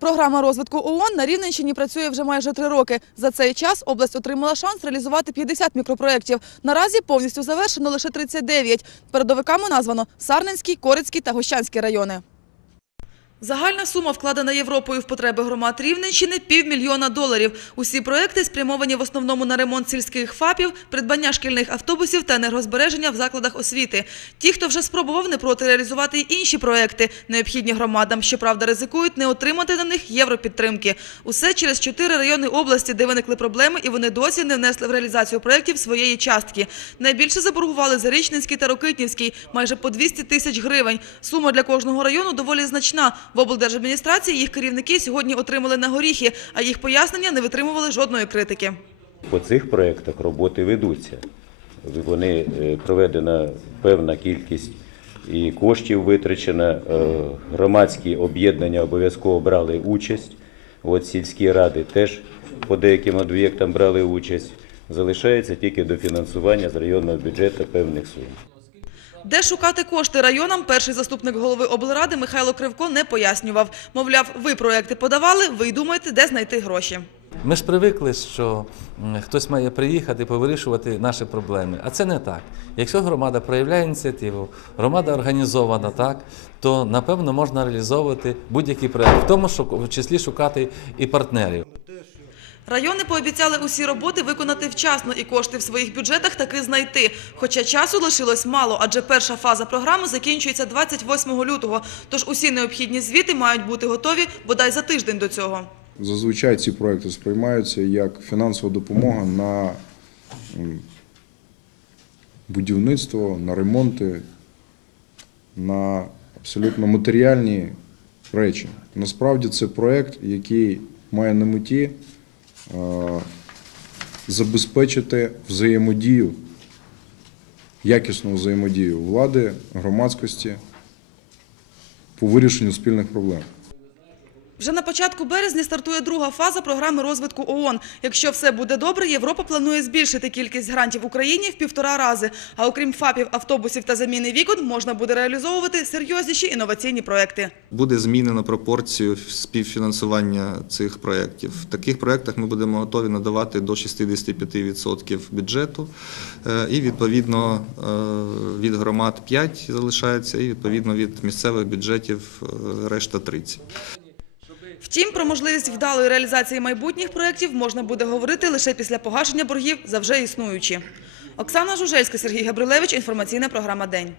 Програма розвитку ООН на Рівненщині працює вже майже три роки. За цей час область отримала шанс реалізувати 50 мікропроєктів. Наразі повністю завершено лише 39. Передовиками названо Сарненський, Корицький та Гощанський райони. Загальна сума, вкладена Європою в потреби громад Рівненщини – півмільйона доларів. Усі проекти спрямовані в основному на ремонт сільських ФАПів, придбання шкільних автобусів та енергозбереження в закладах освіти. Ті, хто вже спробував не проти реалізувати й інші проекти, необхідні громадам, щоправда, ризикують не отримати на них європідтримки. Усе через чотири райони області, де виникли проблеми, і вони досі не внесли в реалізацію проєктів своєї частки. Найбільше заборгували Зарічненський та Рокитнівський – майже по 200 тисяч гривень. Сума для кожного району доволі значна. В облдержадміністрації їх керівники сьогодні отримали на горіхи, а їх пояснення не витримували жодної критики. По цих проєктах роботи ведуться. Вони е, проведена певна кількість і коштів витрачена. е, Громадські об'єднання обов'язково брали участь. От сільські ради теж по деяким об'єктам брали участь. Залишається тільки дофінансування з районного бюджету певних сум. Де шукати кошти районам, перший заступник голови облради Михайло Кривко не пояснював. Мовляв, ви проекти подавали, ви й думаєте, де знайти гроші. Ми ж привикли, що хтось має приїхати повирішувати наші проблеми. А це не так. Якщо громада проявляє ініціативу, громада організована так, то напевно можна реалізовувати будь-який проект, в тому що в числі шукати і партнерів. Райони пообіцяли усі роботи виконати вчасно і кошти в своїх бюджетах таки знайти. Хоча часу лишилось мало, адже перша фаза програми закінчується 28 лютого. Тож усі необхідні звіти мають бути готові бодай за тиждень до цього. Зазвичай ці проекти сприймаються як фінансова допомога на будівництво, на ремонти, на абсолютно матеріальні речі. Насправді це проект, який має на меті забезпечити взаємодію, якісну взаємодію влади, громадськості по вирішенню спільних проблем. Вже на початку березня стартує друга фаза програми розвитку ООН. Якщо все буде добре, Європа планує збільшити кількість грантів Україні в півтора рази. А окрім ФАПів, автобусів та заміни вікон, можна буде реалізовувати серйозніші інноваційні проекти. Буде змінено пропорцію співфінансування цих проєктів. В таких проєктах ми будемо готові надавати до 65% бюджету, Е, і відповідно е, від громад 5 залишається, і відповідно від місцевих бюджетів е, решта 30. Втім, про можливість вдалої реалізації майбутніх проєктів можна буде говорити лише після погашення боргів за вже існуючі. Оксана Жужельська, Сергій Габрилевич. Інформаційна програма «День».